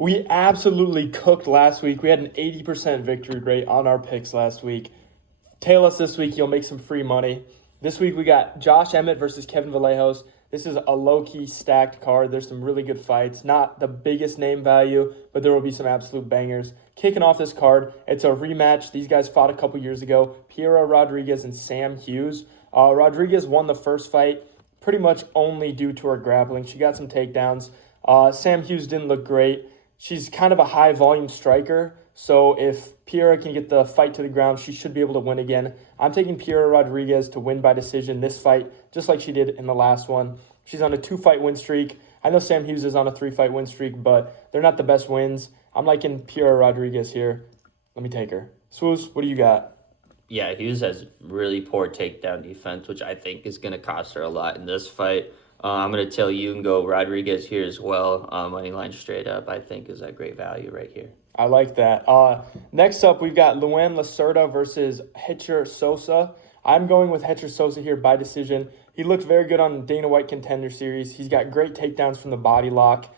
We absolutely cooked last week. We had an 80% victory rate on our picks last week. Tail us this week, you'll make some free money. This week we got Josh Emmett versus Kevin Vallejos. This is a low-key stacked card. There's some really good fights. Not the biggest name value, but there will be some absolute bangers. Kicking off this card, it's a rematch. These guys fought a couple years ago. Piera Rodriguez and Sam Hughes. Rodriguez won the first fight pretty much only due to her grappling. She got some takedowns. Sam Hughes didn't look great. She's kind of a high-volume striker, so if Piera can get the fight to the ground, she should be able to win again. I'm taking Piera Rodriguez to win by decision this fight, just like she did in the last one. She's on a 2-fight win streak. I know Sam Hughes is on a 3-fight win streak, but they're not the best wins. I'm liking Piera Rodriguez here. Let me take her. Swoos, what do you got? Yeah, Hughes has really poor takedown defense, which I think is going to cost her a lot in this fight. I'm going to tell you and go Rodriguez here as well. Money line straight up, I think, is a great value right here. I like that. Next up, we've got Luan Lacerda versus Hitcher Sosa. I'm going with Hitcher Sosa here by decision. He looked very good on Dana White Contender Series. He's got great takedowns from the body lock.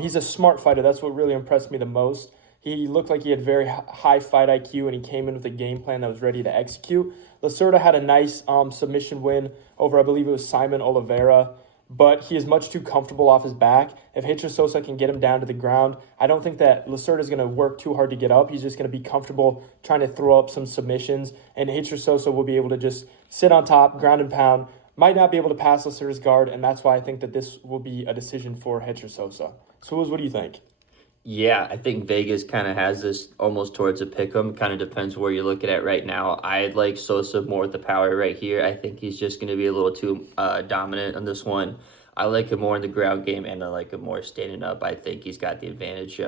He's a smart fighter. That's what really impressed me the most. He looked like he had very high fight IQ, and he came in with a game plan that was ready to execute. Lacerda had a nice submission win over, I believe it was Simon Oliveira, but he is much too comfortable off his back. If Hitcher Sosa can get him down to the ground, I don't think that Lacerda is going to work too hard to get up. He's just going to be comfortable trying to throw up some submissions, and Hitcher Sosa will be able to just sit on top, ground and pound. Might not be able to pass Lacerda's guard, and that's why I think that this will be a decision for Hitcher Sosa. So, what do you think? Yeah, I think Vegas kind of has this almost towards a pick 'em. Kind of depends where you're looking at right now. I like Sosa more with the power right here. I think he's just going to be a little too dominant on this one. I like him more in the ground game, and I like him more standing up. I think he's got the advantage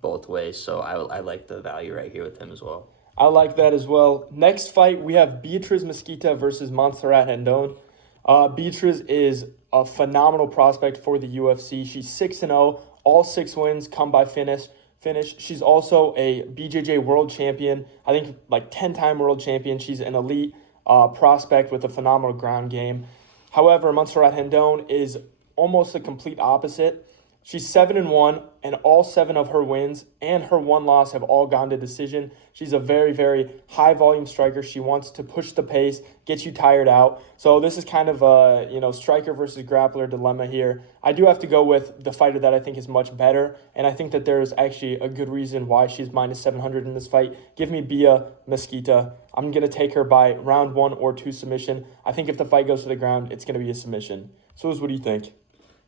both ways, so I like the value right here with him as well. I like that as well. Next fight, we have Beatriz Mesquita versus Montserrat Rendon. Beatriz is a phenomenal prospect for the UFC. She's 6-0. All 6 wins come by finish. She's also a BJJ world champion. I think like 10-time world champion. She's an elite prospect with a phenomenal ground game. However, Montserrat Rendon is almost the complete opposite. She's 7-1, and all 7 of her wins and her 1 loss have all gone to decision. She's a very, very high-volume striker. She wants to push the pace, get you tired out. So this is kind of a striker versus grappler dilemma here. I do have to go with the fighter that I think is much better, and I think that there is actually a good reason why she's minus 700 in this fight. Give me Bia Mesquita. I'm going to take her by round 1 or 2 submission. I think if the fight goes to the ground, it's going to be a submission. So what do you think?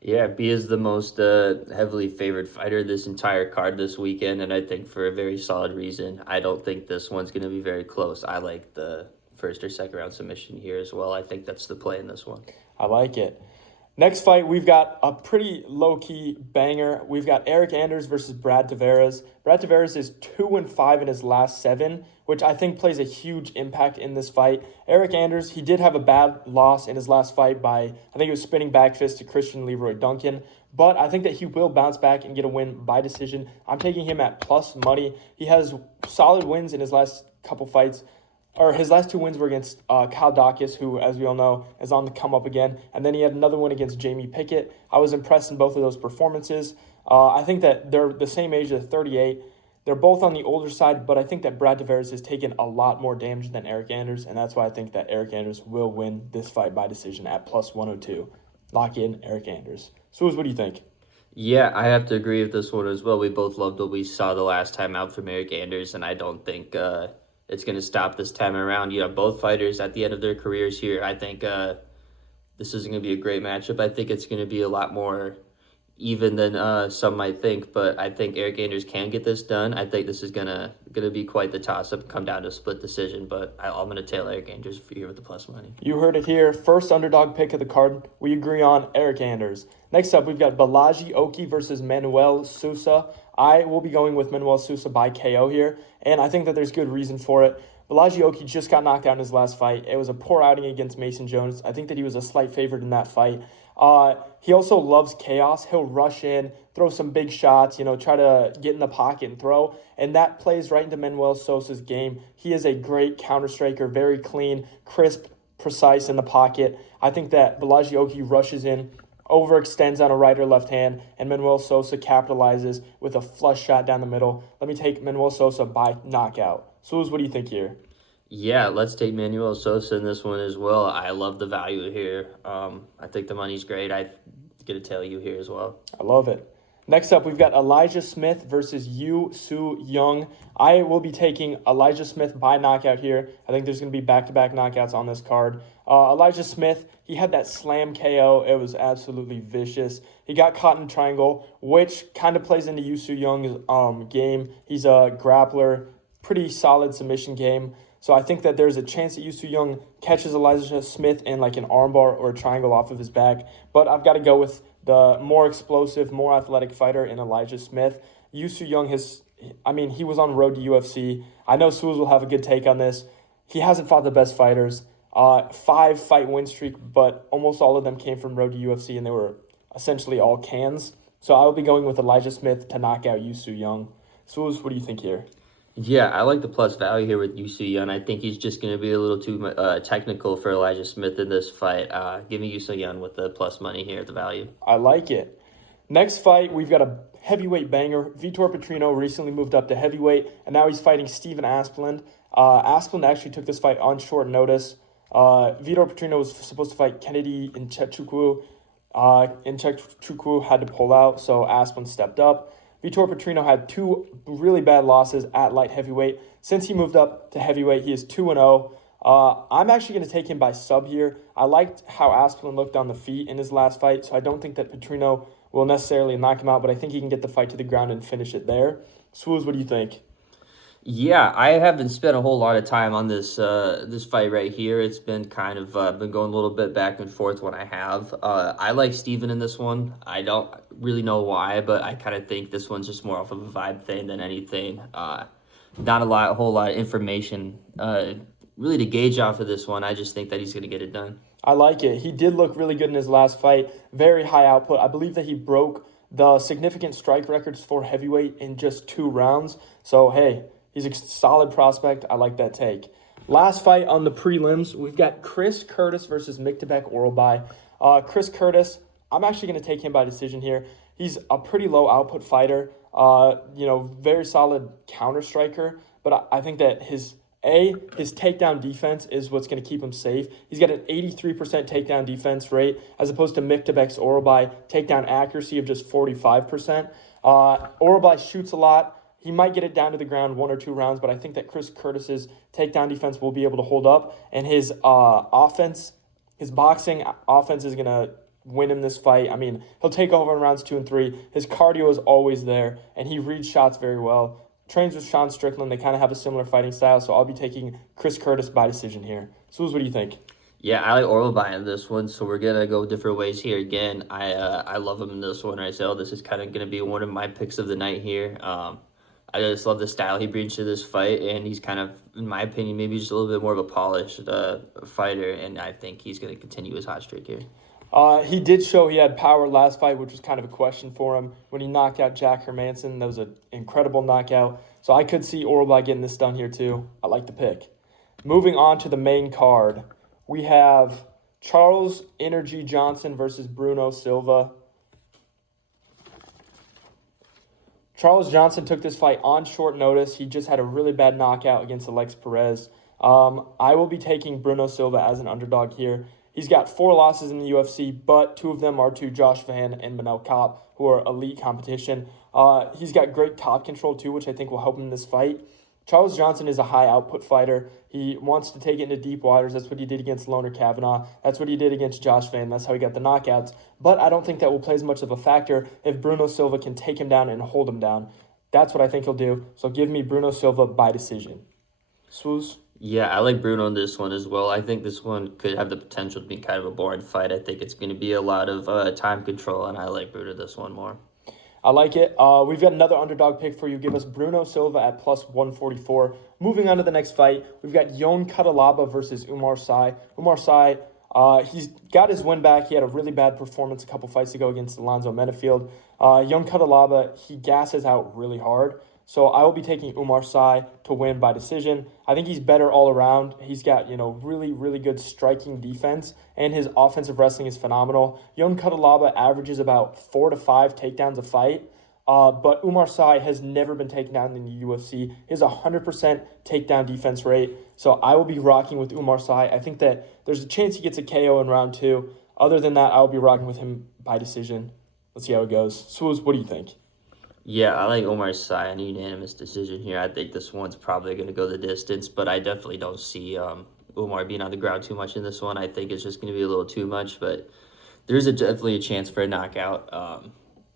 Yeah, B is the most heavily favored fighter this entire card this weekend, and I think for a very solid reason. I don't think this one's going to be very close. I like the first or second round submission here as well. I think that's the play in this one. I like it. Next fight, we've got a pretty low-key banger. We've got Eric Anders versus Brad Tavares. Brad Tavares is 2-5 in his last 7, which I think plays a huge impact in this fight. Eric Anders, he did have a bad loss in his last fight by, I think it was spinning back fist to Christian Leroy Duncan, but I think that he will bounce back and get a win by decision. I'm taking him at plus money. He has solid wins in his last couple fights. Or his last 2 wins were against Kyle Dawkins, who, as we all know, is on the come up again. And then he had another one against Jamie Pickett. I was impressed in both of those performances. I think that they're the same age, they're 38. They're both on the older side, but I think that Brad Tavares has taken a lot more damage than Eric Anders, and that's why I think that Eric Anders will win this fight by decision at plus 102. Lock in Eric Anders. So, what do you think? Yeah, I have to agree with this one as well. We both loved what we saw the last time out from Eric Anders, and I don't think it's going to stop this time around. Both fighters at the end of their careers here. I think this is going to be a great matchup. I think it's going to be a lot more even than some might think, but I think Eric Anders can get this done. I think this is gonna be quite the toss-up, come down to a split decision, but I'm going to tail Eric Anders for here with the plus money. You heard it here. First underdog pick of the card. We agree on Eric Anders. Next up, we've got Balaji Oki versus Manuel Sousa. I will be going with Manuel Sousa by KO here, and I think that there's good reason for it. Balaji Oki just got knocked out in his last fight. It was a poor outing against Mason Jones. I think that he was a slight favorite in that fight. He also loves chaos. He'll rush in, throw some big shots, try to get in the pocket and throw. And that plays right into Manuel Sousa's game. He is a great counter striker, very clean, crisp, precise in the pocket. I think that Balaji Oki rushes in overextends on a right or left hand, and Manuel Sosa capitalizes with a flush shot down the middle. Let me take Manuel Sosa by knockout. Swools, what do you think here? Yeah, let's take Manuel Sosa in this one as well. I love the value here. I think the money's great. I'm going to tell you here as well. I love it. Next up, we've got Elijah Smith versus Yu Soo Young. I will be taking Elijah Smith by knockout here. I think there's going to be back-to-back knockouts on this card. Elijah Smith, he had that slam KO. It was absolutely vicious. He got caught in a triangle, which kind of plays into Yu Soo Young's game. He's a grappler, pretty solid submission game. So I think that there's a chance that Yu Soo Young catches Elijah Smith in like an armbar or a triangle off of his back. But I've got to go with the more explosive, more athletic fighter in Elijah Smith. Yu Soo Young he was on the road to UFC. I know Swools will have a good take on this. He hasn't fought the best fighters. 5-fight win streak, but almost all of them came from road to UFC, and they were essentially all cans. So I will be going with Elijah Smith to knock out Yu Soo Young. Swools, what do you think here? Yeah, I like the plus value here with Yu Soo Young. I think he's just going to be a little too technical for Elijah Smith in this fight. Give me Yu Soo Young with the plus money here at the value. I like it. Next fight, we've got a heavyweight banger. Vitor Petrino recently moved up to heavyweight, and now he's fighting Steven Asplund. Asplund actually took this fight on short notice. Vitor Petrino was supposed to fight Kennedy Nzechukwu. Nzechukwu had to pull out, so Asplund stepped up. Vitor Petrino had 2 really bad losses at light heavyweight. Since he moved up to heavyweight, he is 2-0. I'm actually going to take him by sub here. I liked how Asplund looked on the feet in his last fight, so I don't think that Petrino will necessarily knock him out, but I think he can get the fight to the ground and finish it there. Swooz, what do you think? Yeah, I haven't spent a whole lot of time on this fight right here. It's been kind of been going a little bit back and forth when I have. I like Steven in this one. I don't really know why, but I kind of think this one's just more off of a vibe thing than anything. Not a whole lot of information really to gauge off of this one. I just think that he's going to get it done. I like it. He did look really good in his last fight. Very high output. I believe that he broke the significant strike records for heavyweight in just 2 rounds. So, hey, he's a solid prospect. I like that take. Last fight on the prelims, we've got Chris Curtis versus Miktabek Oralbai. Chris Curtis, I'm actually going to take him by decision here. He's a pretty low output fighter, very solid counter striker, but I think that his takedown defense is what's going to keep him safe. He's got an 83% takedown defense rate as opposed to Miktabek's Oralbai takedown accuracy of just 45%. Oralbai shoots a lot. He might get it down to the ground 1 or 2 rounds, but I think that Chris Curtis's takedown defense will be able to hold up, and his boxing offense is going to win him this fight. I mean, he'll take over in rounds 2 and 3. His cardio is always there, and he reads shots very well. Trains with Sean Strickland. They kind of have a similar fighting style, so I'll be taking Chris Curtis by decision here. Suze, what do you think? Yeah, I like Oralbai in this one, so we're going to go different ways here again. I love him in this one, right? So this is kind of going to be one of my picks of the night here. I just love the style he brings to this fight, and he's kind of, in my opinion, maybe just a little bit more of a polished fighter, and I think he's going to continue his hot streak here. He did show he had power last fight, which was kind of a question for him when he knocked out Jack Hermanson. That was an incredible knockout. So I could see Oralbai getting this done here too. I like the pick. Moving on to the main card, we have Charles Energy Johnson versus Bruno Silva. Charles Johnson took this fight on short notice. He just had a really bad knockout against Alex Perez. I will be taking Bruno Silva as an underdog here. He's got 4 losses in the UFC, but 2 of them are to Josh Van and Manel Kape, who are elite competition. He's got great top control too, which I think will help him in this fight. Charles Johnson is a high output fighter. He wants to take it into deep waters. That's what he did against Loner Kavanaugh. That's what he did against Josh Van. That's how he got the knockouts. But I don't think that will play as much of a factor if Bruno Silva can take him down and hold him down. That's what I think he'll do. So give me Bruno Silva by decision. Swooze? Yeah, I like Bruno in this one as well. I think this one could have the potential to be kind of a boring fight. I think it's going to be a lot of time control, and I like Bruno this one more. I like it. We've got another underdog pick for you. Give us Bruno Silva at plus 144. Moving on to the next fight, we've got Yon Cutelaba versus Umar Sy. Umar Sy, he's got his win back. He had a really bad performance a couple fights ago against Alonzo Menafield. Yon Cutelaba, he gasses out really hard. So I will be taking Umar Sy to win by decision. I think he's better all around. He's got, really, really good striking defense, and his offensive wrestling is phenomenal. Yon Cutelaba averages about 4 to 5 takedowns a fight. But Umar Sy has never been taken down in the UFC. He has a 100% takedown defense rate. So I will be rocking with Umar Sy. I think that there's a chance he gets a KO in round 2. Other than that, I'll be rocking with him by decision. Let's see how it goes. Swooz, what do you think? Yeah, I like Omar Sy, an unanimous decision here. I think this one's probably going to go the distance, but I definitely don't see Umar being on the ground too much in this one. I think it's just going to be a little too much, but there's definitely a chance for a knockout.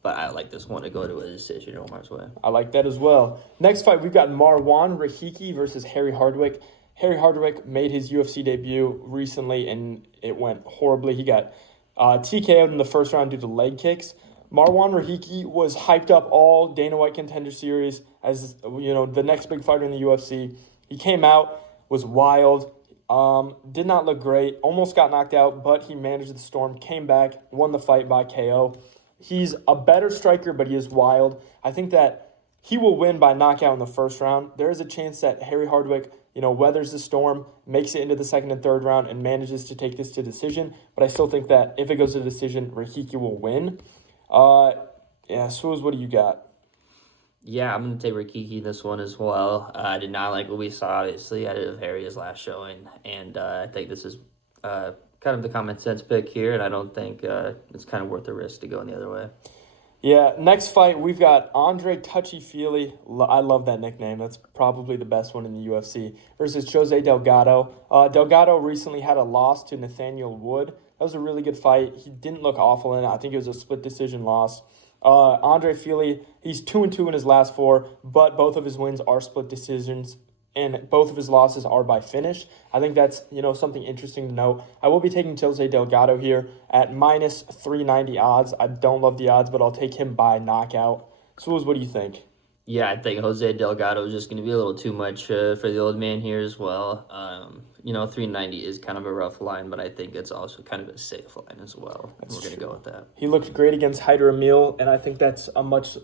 But I like this one to go to a decision Omar's way. I like that as well. Next fight, we've got Marwan Rahiki versus Harry Hardwick. Harry Hardwick made his UFC debut recently, and it went horribly. He got TKO'd in the first round due to leg kicks. Marwan Rahiki was hyped up all Dana White Contender Series as, the next big fighter in the UFC. He came out, was wild, did not look great, almost got knocked out, but he managed the storm, came back, won the fight by KO. He's a better striker, but he is wild. I think that he will win by knockout in the first round. There is a chance that Harry Hardwick, weathers the storm, makes it into the second and third round, and manages to take this to decision. But I still think that if it goes to decision, Rahiki will win. Swooz, what do you got? Yeah, I'm going to take Rikiki in this one as well. I did not like what we saw, obviously, out of Harry's last showing. And I think this is kind of the common sense pick here, and I don't think it's kind of worth the risk to go in the other way. Yeah, next fight, we've got Andre Touchy-Feely. I love that nickname. That's probably the best one in the UFC. Versus Jose Delgado. Delgado recently had a loss to Nathaniel Wood. That was a really good fight. He didn't look awful in it. I think it was a split decision loss. Andre Feely, he's 2-2 in his last 4, but both of his wins are split decisions, and both of his losses are by finish. I think that's, something interesting to note. I will be taking Jose Delgado here at minus 390 odds. I don't love the odds, but I'll take him by knockout. Swooz, what do you think? Yeah, I think Jose Delgado is just going to be a little too much for the old man here as well. 390 is kind of a rough line, but I think it's also kind of a safe line as well. We're going to go with that. He looked great against Hyder Emil, and I think that's a much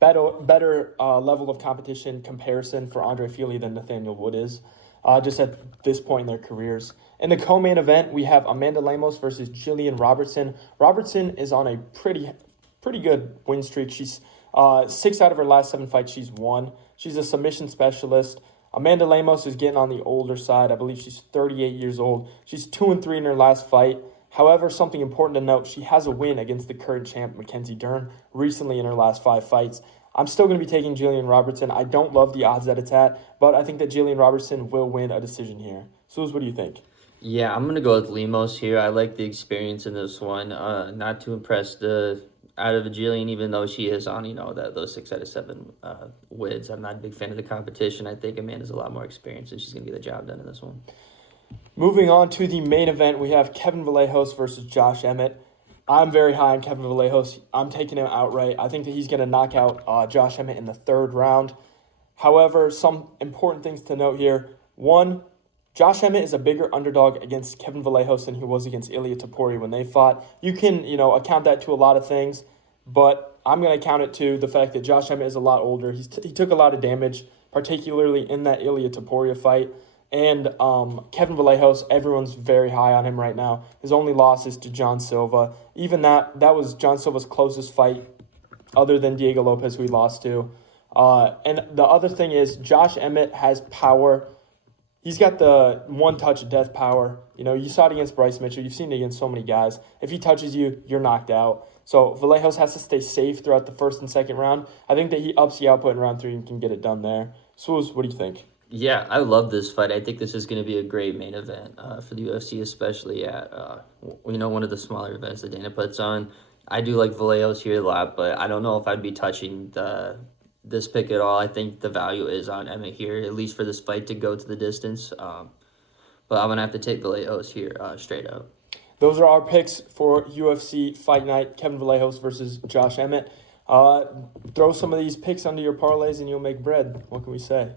better level of competition comparison for Andre Feely than Nathaniel Wood is, just at this point in their careers. In the co-main event, we have Amanda Lemos versus Jillian Robertson. Robertson is on a pretty good win streak. She's 6 out of her last 7 fights she's won. She's a submission specialist. Amanda Lemos is getting on the older side. I believe she's 38 years old. She's 2-3 in her last fight. However, something important to note, she has a win against the current champ, Mackenzie Dern, recently in her last 5 fights. I'm still going to be taking Jillian Robertson. I don't love the odds that it's at, but I think that Jillian Robertson will win a decision here. Suze, what do you think? Yeah, I'm going to go with Lemos here. I like the experience in this one. Not too impressed out of Jillian, even though she is on, those 6 out of 7 wins. I'm not a big fan of the competition. I think Amanda's a lot more experienced, and she's going to get the job done in this one. Moving on to the main event, we have Kevin Vallejos versus Josh Emmett. I'm very high on Kevin Vallejos. I'm taking him outright. I think that he's going to knock out Josh Emmett in the 3rd round. However, some important things to note here. 1, Josh Emmett is a bigger underdog against Kevin Vallejos than he was against Ilia Topuria when they fought. You can, account that to a lot of things, but I'm going to count it to the fact that Josh Emmett is a lot older. He took a lot of damage, particularly in that Ilia Topuria fight. And Kevin Vallejos, everyone's very high on him right now. His only loss is to John Silva. Even that was John Silva's closest fight other than Diego Lopez, who he lost to. And the other thing is Josh Emmett has power. He's got the one-touch death power. You saw it against Bryce Mitchell. You've seen it against so many guys. If he touches you, you're knocked out. So Vallejos has to stay safe throughout the 1st and 2nd round. I think that he ups the output in round 3 and can get it done there. Swooz, what do you think? Yeah, I love this fight. I think this is going to be a great main event for the UFC, especially at one of the smaller events that Dana puts on. I do like Vallejos here a lot, but I don't know if I'd be touching this pick at all. I think the value is on Emmett here, at least for this fight to go to the distance. But I'm going to have to take Vallejos here straight up. Those are our picks for UFC Fight Night, Kevin Vallejos versus Josh Emmett. Throw some of these picks under your parlays and you'll make bread. What can we say?